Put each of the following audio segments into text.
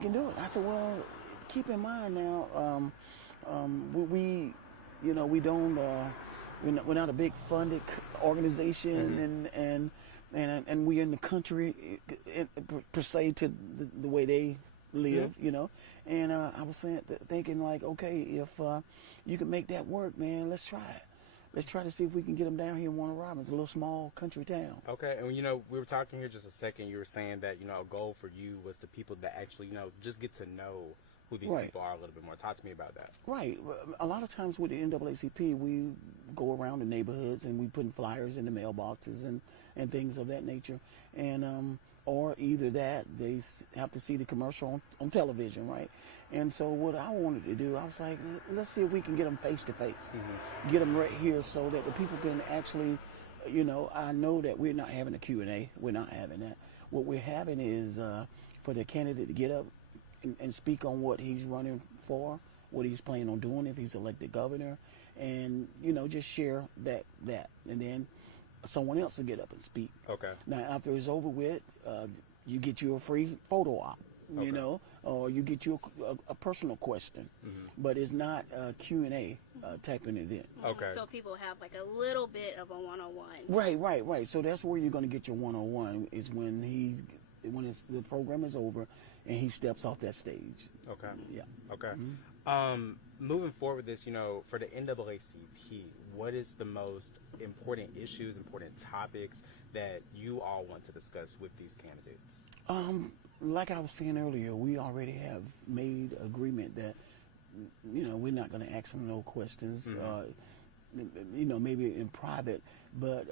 can do it. I said, well, keep in mind now, we we don't, we're not a big funded organization, and we're in the country per se to the way they live, And I was thinking like, okay, if you can make that work, man, let's try it. Let's try to see if we can get them down here in Warner Robins, a little small country town. Okay, and we were talking here just a second. You were saying that a goal for you was the people that actually just get to know who these people are a little bit more. Talk to me about that. Right. A lot of times with the NAACP, we go around the neighborhoods and we put flyers in the mailboxes and things of that nature, and or either that they have to see the commercial on television, right? And so what I wanted to do, I was like, let's see if we can get them face to face, get them right here, so that the people can actually, I know that we're not having a Q&A. We're not having that. What we're having is for the candidate to get up and speak on what he's running for, what he's planning on doing if he's elected governor, and just share that, and then someone else will get up and speak. Okay. Now after it's over with, you get you a free photo op, or you get you a personal question, but it's not a Q&A type of event. Okay. So people have like a little bit of a one-on-one. Right. So that's where you're going to get your one-on-one, is when the program is over and he steps off that stage. Okay. Yeah. Okay. Moving forward with this, for the NAACP, what is the most important issues, important topics that you all want to discuss with these candidates? Like I was saying earlier, we already have made agreement that, we're not going to ask them no questions, maybe in private, but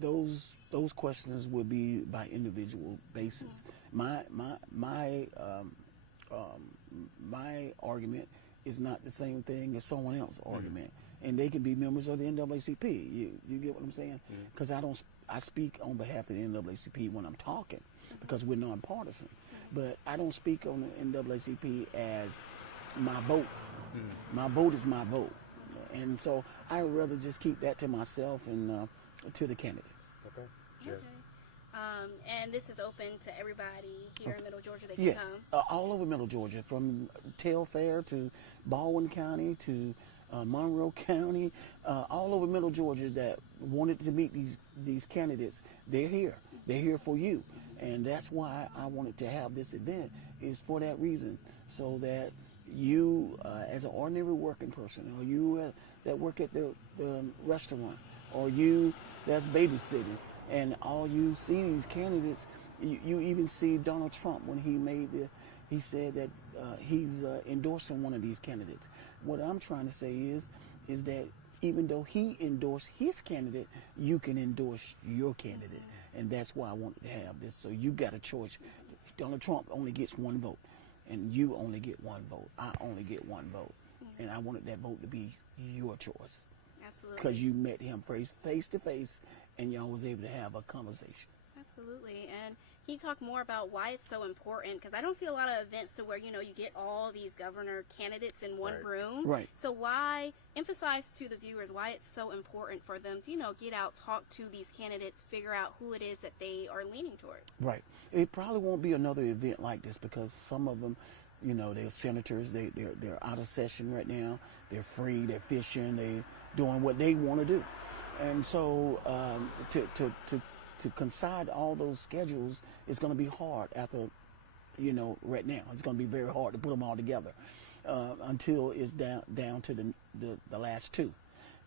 those questions will be by individual basis. My argument is not the same thing as someone else's argument, and they can be members of the NAACP. You get what I'm saying? Because I speak on behalf of the NAACP when I'm talking, because we're nonpartisan. But I don't speak on the NAACP as my vote. My vote is my vote, and so I would rather just keep that to myself and to the candidate. Okay. Sure. Okay. And this is open to everybody here in Middle Georgia. They can come. All over Middle Georgia, from Telfair to Baldwin County to Monroe County, all over Middle Georgia that wanted to meet these candidates. They're here. They're here for you. And that's why I wanted to have this event, is for that reason, so that you, as an ordinary working person, or you that work at the restaurant, or you that's babysitting, and all you see these candidates, you even see Donald Trump when he said that he's endorsing one of these candidates. What I'm trying to say is that even though he endorsed his candidate, you can endorse your candidate. And that's why I wanted to have this. So you got a choice. Donald Trump only gets one vote, and you only get one vote. I only get one vote. And I wanted that vote to be your choice. Absolutely. Because you met him face to face, and y'all was able to have a conversation. Absolutely. And can you talk more about why it's so important? Because I don't see a lot of events to where, you get all these governor candidates in one room. Right. So why emphasize to the viewers why it's so important for them to, get out, talk to these candidates, figure out who it is that they are leaning towards? Right. It probably won't be another event like this, because some of them, they're senators. They're out of session right now. They're free. They're fishing. They're doing what they want to do. And so to coincide all those schedules is going to be hard after, right now. It's going to be very hard to put them all together until it's down to the last two.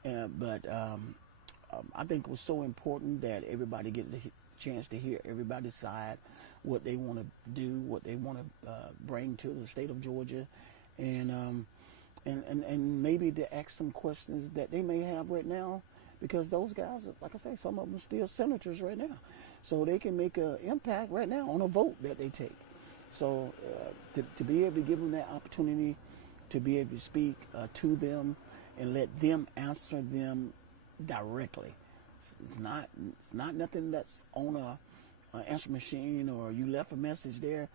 But I think it was so important that everybody get the chance to hear everybody's side, what they want to do, what they want to bring to the state of Georgia, and maybe to ask some questions that they may have right now. Because those guys, like I say, some of them are still senators right now. So they can make an impact right now on a vote that they take. So to be able to give them that opportunity to be able to speak to them and let them answer them directly. It's not nothing that's on a answer machine, or you left a message there.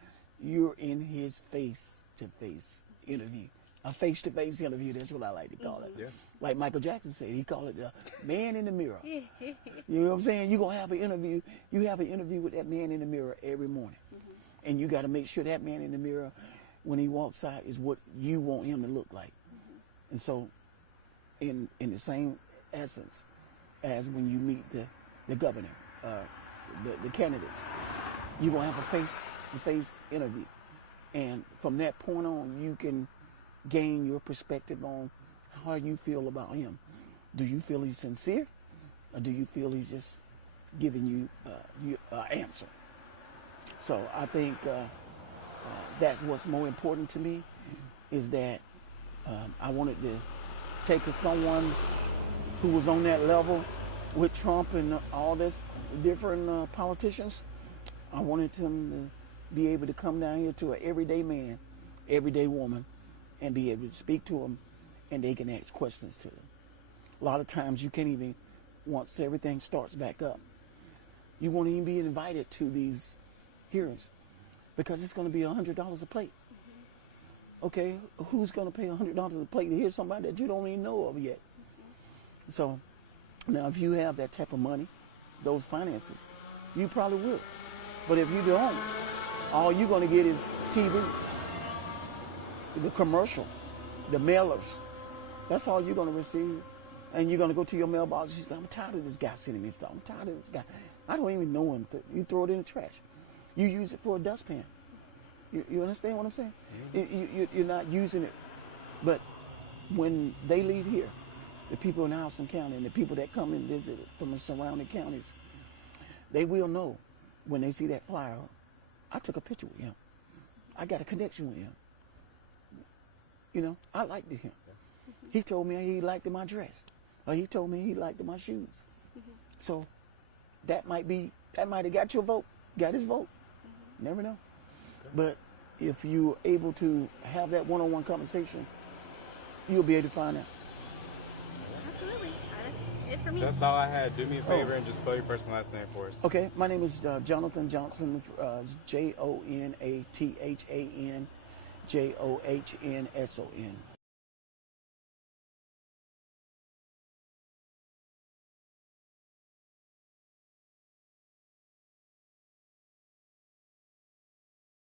You're in his face-to-face interview. A face-to-face interview, that's what I like to call it. Yeah. Like Michael Jackson said, he called it the man in the mirror. You know what I'm saying? You're going to have an interview. You have an interview with that man in the mirror every morning. And you got to make sure that man in the mirror when he walks out is what you want him to look like. And so in the same essence as when you meet the governor, the candidates, you're going to have a face-to-face interview. And from that point on, you can gain your perspective on how you feel about him. Do you feel he's sincere? Or do you feel he's just giving you an answer? So I think that's what's more important to me, is that I wanted to take someone who was on that level with Trump and all this different politicians. I wanted him to be able to come down here to an everyday man, everyday woman, and be able to speak to them, and they can ask questions to them. A lot of times you can't even, once everything starts back up, you won't even be invited to these hearings because it's going to be $100 a plate. Okay, who's going to pay $100 a plate to hear somebody that you don't even know of yet? So now if you have that type of money, those finances, you probably will. But if you don't, all you're going to get is TV, the commercial, the mailers. That's all you're going to receive. And you're going to go to your mailbox. You say, I'm tired of this guy sending me stuff. I'm tired of this guy. I don't even know him. You throw it in the trash. You use it for a dustpan. You understand what I'm saying? Mm-hmm. You're not using it. But when they leave here, the people in Houston County and the people that come and visit from the surrounding counties, they will know when they see that flyer. I took a picture with him. I got a connection with him. You know, I liked him. He told me he liked my dress. Or he told me he liked my shoes. So that might have got your vote, got his vote. Never know. But if you're able to have that one-on-one conversation, you'll be able to find out. Absolutely. That's it for me. That's all I had. Do me a favor and just spell your first and last name for us. Okay, my name is Jonathan Johnson, Jonathan Johnson.